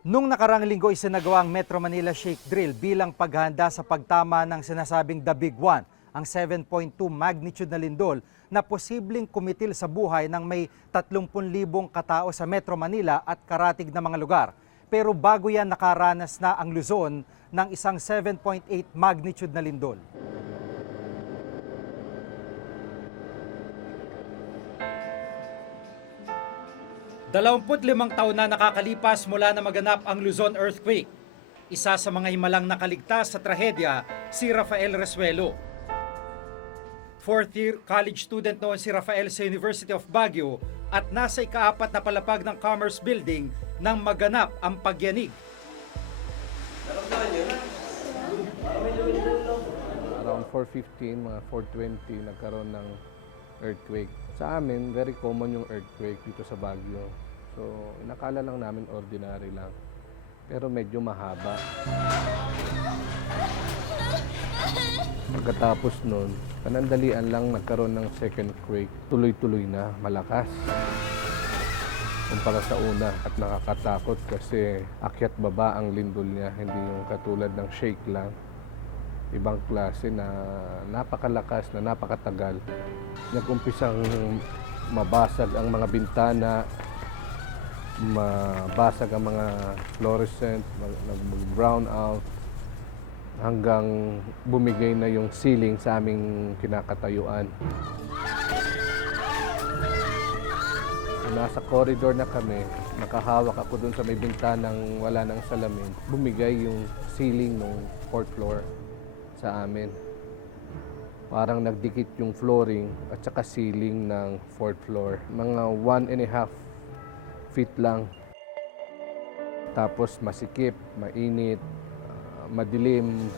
Nung nakarang linggo isinagawa ang Metro Manila Shake Drill bilang paghahanda sa pagtama ng sinasabing The Big One, ang 7.2 magnitude na lindol na posibleng kumitil sa buhay ng may 30,000 katao sa Metro Manila at karatig na mga lugar. Pero bago yan nakaranas na ang Luzon ng isang 7.8 magnitude na lindol. limang taon na nakakalipas mula na maganap ang Luzon earthquake. Isa sa mga himalang nakaligtas sa trahedya, si Rafael Resuelo. Fourth-year college student noon si Rafael sa University of Baguio at nasa ika-4 na palapag ng Commerce Building nang maganap ang pagyanig. Around 4:15, mga 4:20 nagkaroon ng earthquake. Sa amin, very common yung earthquake dito sa Baguio. So, inakala lang namin ordinary lang. Pero medyo mahaba. Pagkatapos nun, panandalian lang nagkaroon ng second quake. Tuloy-tuloy na, malakas. Kumpara sa una at nakakatakot kasi akyat baba ang lindol niya. Hindi yung katulad ng shake lang. Ibang klase na napakalakas, na napakatagal. Nagumpisang mabasag ang mga bintana, mabasag ang mga fluorescent, nag-brown out, hanggang bumigay na yung ceiling sa aming kinakatayuan. Nasa corridor na kami, nakahawak ako dun sa may bintanang wala ng salamin. Bumigay yung ceiling ng 4th floor sa amin. Parang nagdikit yung flooring at saka ceiling ng 4th floor. Mga 1.5 feet lang. Tapos masikip, mainit, madilim,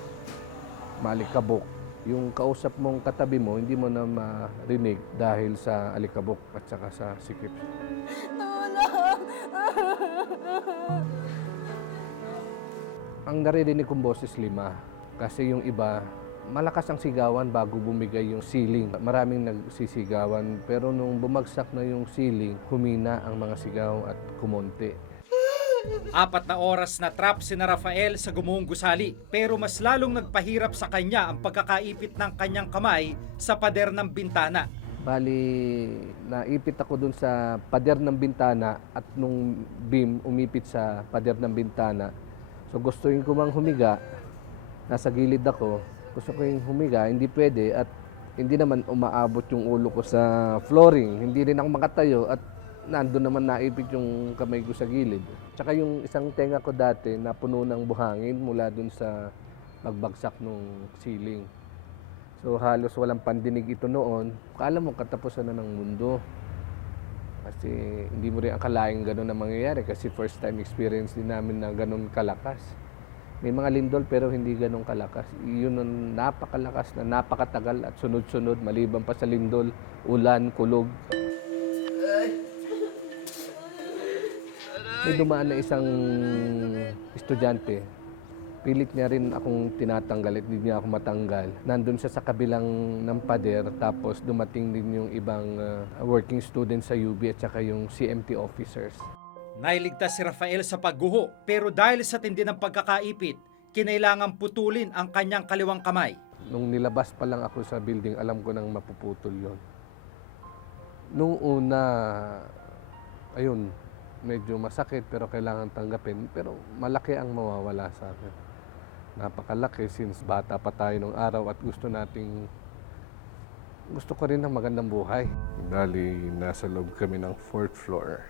maalikabok. Yung kausap mong katabi mo, hindi mo na marinig dahil sa alikabok at saka sa sikip. Ang naririnig kong boses 5. Kasi yung iba, malakas ang sigawan bago bumigay yung ceiling. Maraming nagsisigawan, pero nung bumagsak na yung ceiling, humina ang mga sigaw at kumonti. 4 na oras na trap si Rafael sa gumuhong gusali, pero mas lalong nagpahirap sa kanya ang pagkakaipit ng kanyang kamay sa pader ng bintana. Bali, naipit ako dun sa pader ng bintana at nung beam umipit sa pader ng bintana. So gustuin ko mang humiga, nasa gilid ako, gusto ko yung humiga, hindi pwede at hindi naman umaabot yung ulo ko sa flooring. Hindi rin ako makatayo at nandun naman naipit yung kamay ko sa gilid. Tsaka yung isang tenga ko dati na puno ng buhangin mula dun sa magbagsak ng ceiling. So halos walang pandinig ito noon. Akala mo katapusan na ng mundo. Kasi hindi mo rin akalaing gano'n na mangyayari kasi first time experience din namin na gano'n kalakas. May mga lindol pero hindi ganun kalakas. Yun ang napakalakas na napakatagal at sunod-sunod maliban pa sa lindol, ulan, kulog. May dumaan na isang estudyante. Pilit niya rin akong tinatanggal at hindi niya ako matanggal. Nandun siya sa kabilang ng pader tapos dumating din yung ibang working students sa UB at saka yung CMT officers. Nailigtas si Rafael sa pagguho, pero dahil sa tindi ng pagkakaipit, kinailangang putulin ang kanyang kaliwang kamay. Nung nilabas pa lang ako sa building, alam ko nang mapuputol yon. Nung una, ayun, medyo masakit pero kailangan tanggapin. Pero malaki ang mawawala sa akin. Napakalaki since bata pa tayo nung araw at gusto ko rin ng magandang buhay. Bali, nasa loob kami ng 4th floor.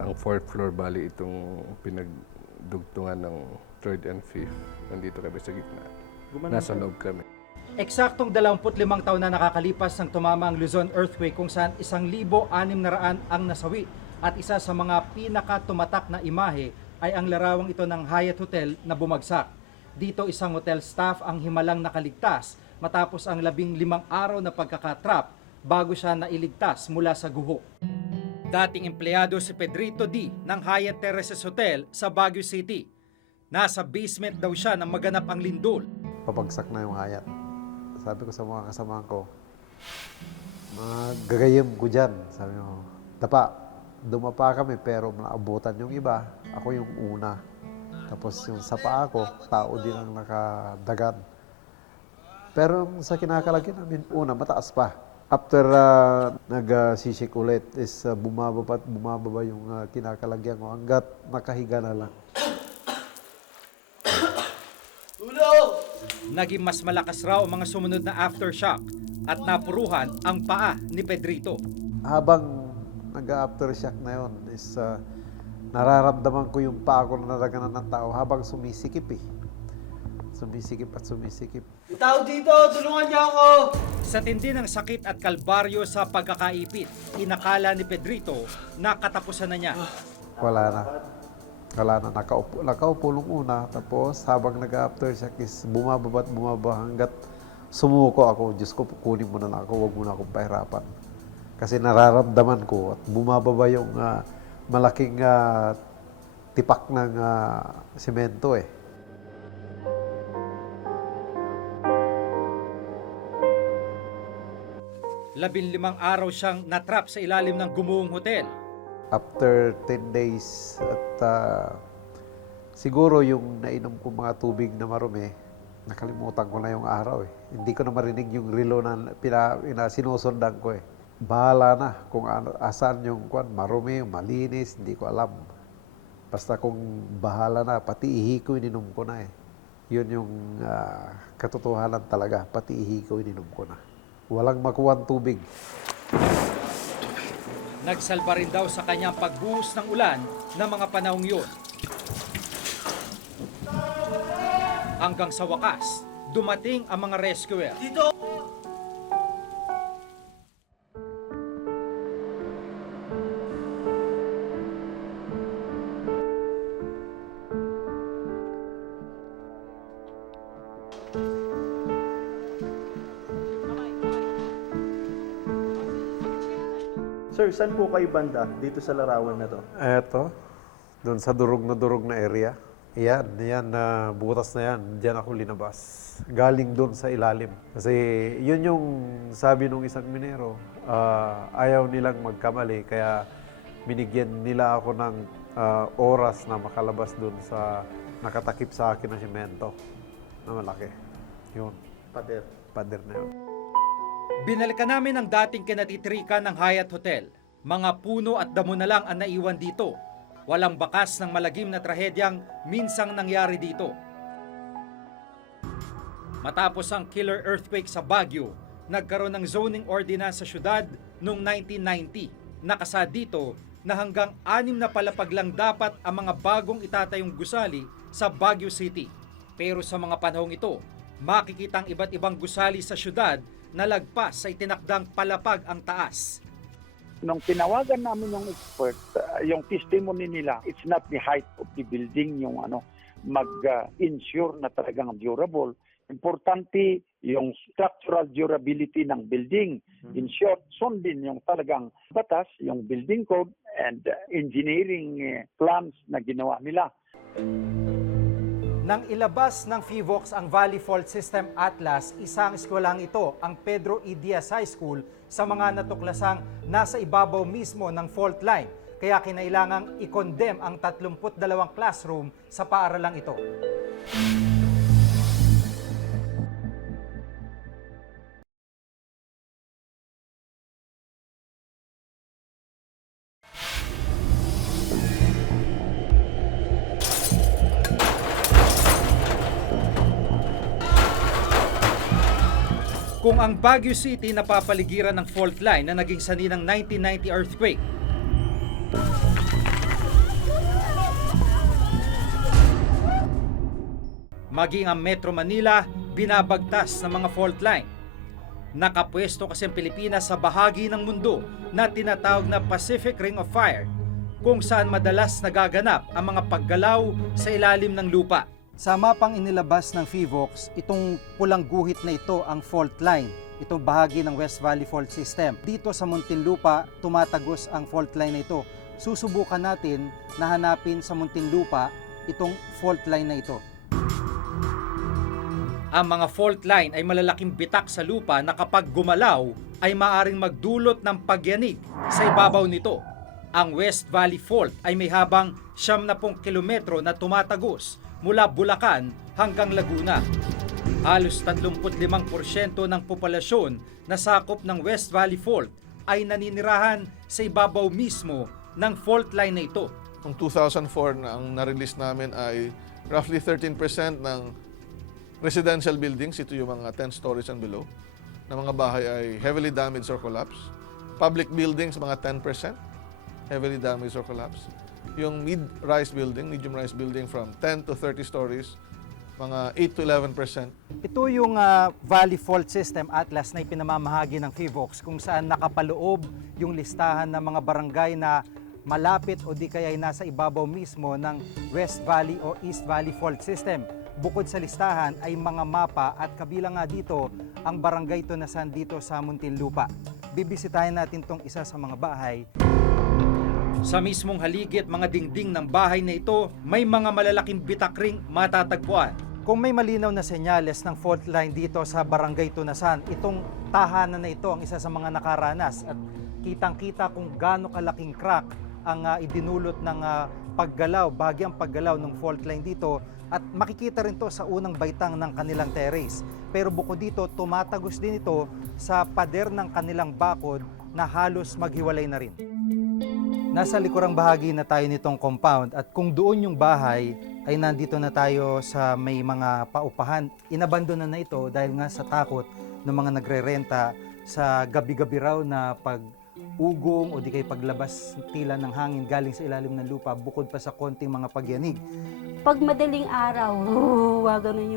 Ang 4th floor, bali itong pinagdugtungan ng 3rd and 5th. Nandito kami sa gitna. Nasa loob kami. Eksaktong 25 taon na nakakalipas ng tumama ang Luzon earthquake kung saan 1,600 ang nasawi at isa sa mga pinakatumatak na imahe ay ang larawang ito ng Hyatt Hotel na bumagsak. Dito isang hotel staff ang himalang nakaligtas matapos ang 15 araw na pagkakatrap bago siya nailigtas mula sa guho. Dating empleyado si Pedrito D. ng Hyatt Terraces Hotel sa Baguio City. Nasa basement daw siya nang maganap ang lindol. Papagsak na yung Hyatt. Sabi ko sa mga kasama ko, gagayim ko dyan. Sabi ko, dapa. Dumapa kami pero naabutan yung iba. Ako yung una. Tapos yung sa paa ko, tao din ang nakadagan. Pero sa kinakalagyan namin, una, mataas pa. After nagsisik ulit, is bumababa at bumababa yung kinakalagyan ko hanggat nakahiga na lang. Naging mas malakas raw ang mga sumunod na aftershock at napuruhan ang paa ni Pedrito. Habang nag-aftershock na yun, is nararamdaman ko yung paa ko na naraganan ng tao habang sumisikip eh. Sumisikip at sumisikip. Tao dito, tulungan niyo ako! Sa tindi ng sakit at kalbaryo sa pagkakaipit, inakala ni Pedrito na katapusan na niya. Wala na. Wala na. Nakaupo nung una. Tapos habang nag-aftershock is bumababa at bumaba hanggat sumuko ako. Diyos ko, kunin mo na lang ako. Huwag mo na akong pahirapan. Kasi nararamdaman ko at bumababa yung malaking tipak ng semento eh. 15 araw siyang natrap sa ilalim ng gumuhong hotel. After 10 days at siguro yung nainom ko mga tubig na marumi, nakalimutan ko na yung araw eh. Hindi ko na marinig yung relo na sinusundan ko eh. Bahala na kung asan yung marumi, malinis, hindi ko alam. Basta kung bahala na, pati ihi ko ininom ko na eh. Yun yung katotohanan talaga, pati ihi ko ininom ko na. Walang makuwang tubig. Nagsalba rin daw sa kanyang pagbuhos ng ulan ng mga panahong yun. Hanggang sa wakas, dumating ang mga rescuer. Dito! Sir, saan po kayo banda dito sa larawan na to? Eto, doon sa durog na area. Yan na butas na yan. Diyan ako linabas. Galing doon sa ilalim. Kasi yun yung sabi nung isang minero, ayaw nilang magkamali. Kaya binigyan nila ako ng oras na makalabas doon sa nakatakip sa akin na simento na malaki. Yun, pader na yun. Binalikan namin ang dating kinatitrikan ng Hyatt Hotel. Mga puno at damo na lang ang naiwan dito. Walang bakas ng malagim na trahedyang minsang nangyari dito. Matapos ang killer earthquake sa Baguio, nagkaroon ng zoning ordinance sa syudad noong 1990. Nakasa dito na hanggang 6 na palapag lang dapat ang mga bagong itatayong gusali sa Baguio City. Pero sa mga panahong ito, makikita ang iba't ibang gusali sa syudad na lagpas sa itinakdang palapag ang taas. Nung tinawagan namin yung expert, yung testimony nila, it's not the height of the building yung mag-ensure na talagang durable. Importante yung structural durability ng building. In short, sundin yung talagang batas, yung building code and engineering plans na ginawa nila. Nang ilabas ng PHIVOLCS ang Valley Fault System Atlas, isang eskwelang ito, ang Pedro E. Diaz High School, sa mga natuklasang nasa ibabaw mismo ng fault line. Kaya kinailangang i-condemn ang 32 classroom sa paaralang ito. Kung ang Baguio City napapaligiran ng fault line na naging sanhi ng 1990 earthquake, maging ang Metro Manila binabagtas ng mga fault line. Nakapwesto kasi ang Pilipinas sa bahagi ng mundo na tinatawag na Pacific Ring of Fire, kung saan madalas nagaganap ang mga paggalaw sa ilalim ng lupa. Sa mapang inilabas ng PHIVOLCS, itong pulang guhit na ito ang fault line, itong bahagi ng West Valley Fault System. Dito sa Muntinlupa, tumatagos ang fault line na ito. Susubukan natin na hanapin sa Muntinlupa itong fault line na ito. Ang mga fault line ay malalaking bitak sa lupa na kapag gumalaw ay maaring magdulot ng pagyanig sa ibabaw nito. Ang West Valley Fault ay may habang 70 kilometro na tumatagos mula Bulacan hanggang Laguna. Halos 35% ng populasyon na sakop ng West Valley Fault ay naninirahan sa ibabaw mismo ng fault line na ito. Noong 2004 na ang na-release namin ay roughly 13% ng residential buildings, ito yung mga 10 stories and below, na mga bahay ay heavily damaged or collapsed. Public buildings, mga 10%, heavily damaged or collapsed. Yung medium-rise building from 10 to 30 stories, mga 8 to 11%. Ito yung Valley Fault System Atlas na ipinamamahagi ng FIVOX kung saan nakapaloob yung listahan ng mga barangay na malapit o di kaya ay nasa ibabaw mismo ng West Valley o East Valley Fault System. Bukod sa listahan ay mga mapa at kabilang nga dito ang barangay ito na saan dito sa Muntinlupa. Bibisitahin natin tong isa sa mga bahay. Sa mismong haligi at mga dingding ng bahay na ito, may mga malalaking bitakring matatagpuan. Kung may malinaw na senyales ng fault line dito sa barangay Tunasan, itong tahanan na ito ang isa sa mga nakaranas at kitang-kita kung gaano kalaking crack ang idinulot ng paggalaw, bahagyang paggalaw ng fault line dito at makikita rin to sa unang baitang ng kanilang terrace. Pero bukod dito, tumatagos din ito sa pader ng kanilang bakod na halos maghiwalay na rin. Nasa likurang bahagi na tayo nitong compound at kung doon yung bahay ay nandito na tayo sa may mga paupahan. Inabandona na ito dahil nga sa takot ng mga nagrerenta sa gabi-gabi raw na pag-ugong o di kay paglabas tila ng hangin galing sa ilalim ng lupa bukod pa sa konting mga pagyanig. Pag madaling araw, ganun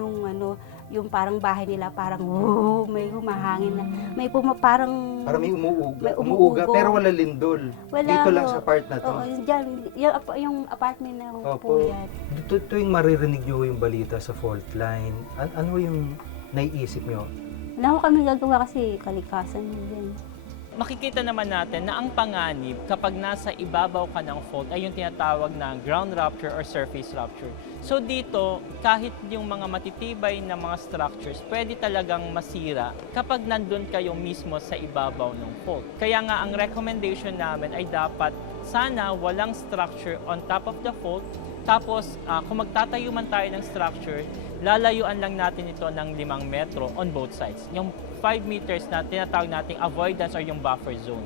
yung parang bahay nila, parang may humahangin na, may parang Para may May umuuga umuugo. pero wala lindol. Wala Dito lang ho. sa part na to. Oo, dyan, yung apartment na po Opo. yan. Tuwing maririnig nyo yung balita sa fault line, ano yung naiisip nyo? Wala ko kami gagawa kasi kalikasan din. Makikita naman natin na ang panganib kapag nasa ibabaw ka ng fault ay yung tinatawag na ground rupture or surface rupture. So dito, kahit yung mga matitibay na mga structures, pwede talagang masira kapag nandun kayo mismo sa ibabaw ng fault. Kaya nga ang recommendation namin ay dapat sana walang structure on top of the fault. Tapos kung magtatayo man tayo ng structure, lalayuan lang natin ito ng 5 metro on both sides. Yung 5 meters na tinatawag nating avoidance or yung buffer zone.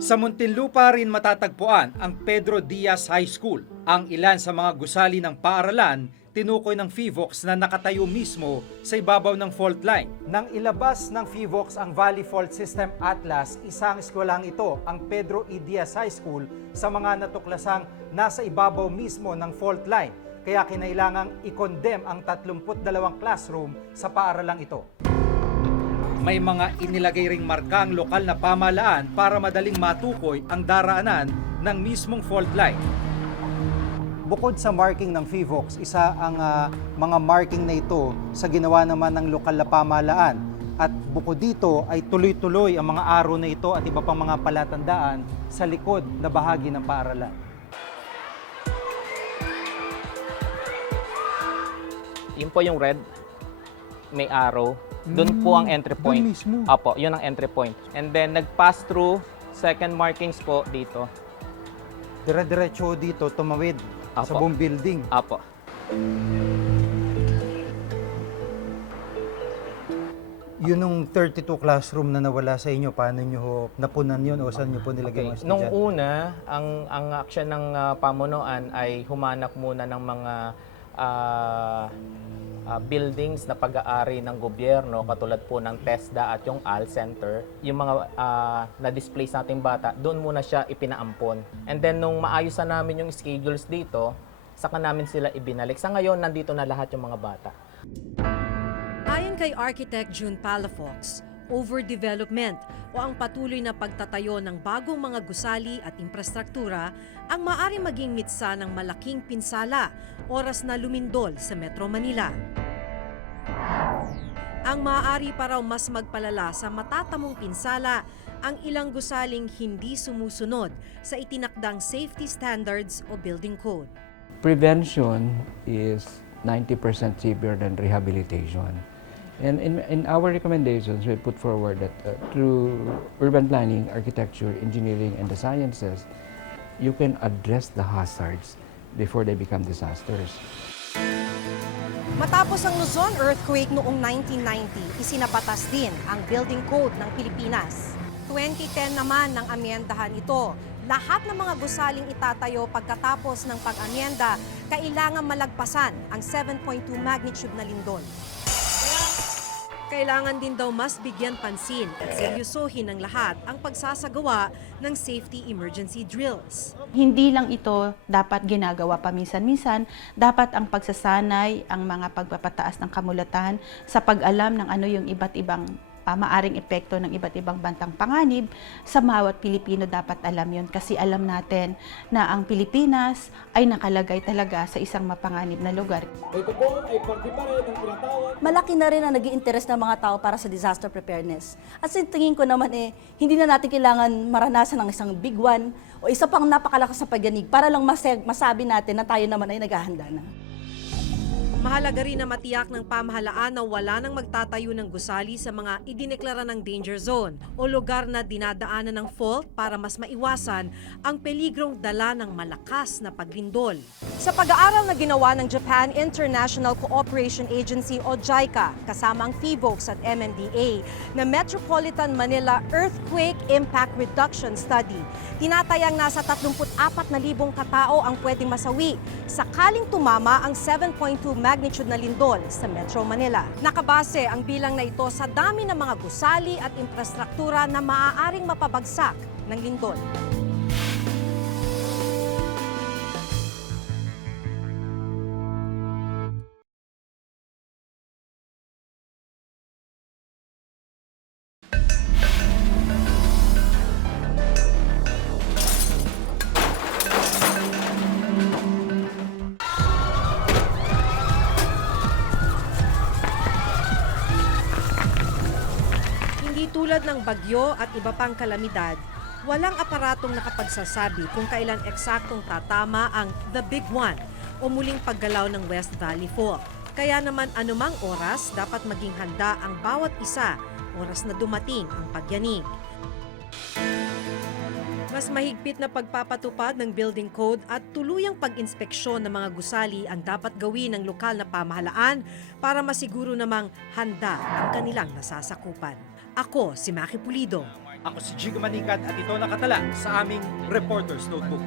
Sa Muntinlupa rin matatagpuan ang Pedro Diaz High School. Ang ilan sa mga gusali ng paaralan tinukoy ng FIVOX na nakatayo mismo sa ibabaw ng fault line. Nang ilabas ng FIVOX ang Valley Fault System Atlas, isang eskwelahan ito, ang Pedro E. Diaz High School, sa mga natuklasang nasa ibabaw mismo ng fault line. Kaya kinailangang i-condemn ang 32 classroom sa paaralang ito. May mga inilagay ring marka ang lokal na pamahalaan para madaling matukoy ang daraanan ng mismong fault line. Bukod sa marking ng FIVOX, isa ang mga marking na ito sa ginawa naman ng lokal na pamahalaan. At bukod dito ay tuloy-tuloy ang mga araw na ito at iba pang mga palatandaan sa likod na bahagi ng paaralan. Yun po yung red, may arrow. Doon po ang entry point. Doon mismo? Apo, yun ang entry point. And then nag-pass through second markings po dito. Dire-diretso dito, tumawid sa Apo. buong building. Apo. Yun yung 32 classroom na nawala sa inyo, paano nyo napunan yun o saan nyo po nilagay mga Nung estudyante? una, ang aksyon ng pamunuan ay humanap muna ng mga buildings na pag-aari ng gobyerno katulad po ng TESDA at yung AL Center. Yung mga na-displace nating bata, doon muna siya ipinaampon. And then nung maayos na namin yung schedules dito, saka namin sila ibinalik. Sa ngayon, nandito na lahat yung mga bata. Ayon kay Architect June Palafox, overdevelopment o ang patuloy na pagtatayo ng bagong mga gusali at infrastruktura ang maaari maging mitsa ng malaking pinsala oras na lumindol sa Metro Manila. Ang maaari pa raw mas magpalala sa matatamong pinsala ang ilang gusaling hindi sumusunod sa itinakdang safety standards o building code. Prevention is 90% cheaper than rehabilitation. And in our recommendations, we put forward that through urban planning, architecture, engineering, and the sciences, you can address the hazards before they become disasters. Matapos ang Luzon earthquake noong 1990, isinabatas din ang Building Code ng Pilipinas. 2010 naman nang amyendahan ito. Lahat ng mga gusaling itatayo pagkatapos ng pag-amyenda, kailangan malagpasan ang 7.2 magnitude na lindol. Kailangan din daw mas bigyan pansin at seryosohin ng lahat ang pagsasagawa ng safety emergency drills. Hindi lang ito dapat ginagawa paminsan-minsan, dapat ang pagsasanay, ang mga pagpapataas ng kamulatan sa pag-alam ng ano yung iba't ibang maaring epekto ng iba't ibang bantang panganib, sa bawat Pilipino dapat alam yon kasi alam natin na ang Pilipinas ay nakalagay talaga sa isang mapanganib na lugar. Ito po ay parte pa rin ng tinatawag. Malaki na rin ang nag-i-interest ng mga tao para sa disaster preparedness. At sa tingin ko naman hindi na natin kailangan maranasan ng isang big one o isa pang napakalakas na pagyanig para lang masabi natin na tayo naman ay naghahanda na. Mahalaga rin na matiyak ng pamahalaan na wala nang magtatayo ng gusali sa mga idineklara ng danger zone o lugar na dinadaanan ng fault para mas maiwasan ang peligrong dala ng malakas na paglindol. Sa pag-aaral na ginawa ng Japan International Cooperation Agency o JICA kasama ang PHIVOLCS at MMDA na Metropolitan Manila Earthquake Impact Reduction Study, tinatayang nasa 34,000 katao ang pwedeng masawi sakaling tumama ang 7.2 magnitude na lindol sa Metro Manila. Nakabase ang bilang na ito sa dami ng mga gusali at infrastruktura na maaaring mapabagsak ng lindol. Tulad ng bagyo at iba pang kalamidad, walang aparatong nakapagsasabi kung kailan eksaktong tatama ang The Big One o muling paggalaw ng West Valley Fault. Kaya naman anumang oras dapat maging handa ang bawat isa oras na dumating ang pagyanig. Mas mahigpit na pagpapatupad ng building code at tuluyang pag-inspeksyon ng mga gusali ang dapat gawin ng lokal na pamahalaan para masiguro namang handa ang kanilang nasasakupan. Ako si Maki Pulido. Ako si Jigo Manikat at ito nakatala sa aming Reporter's Notebook.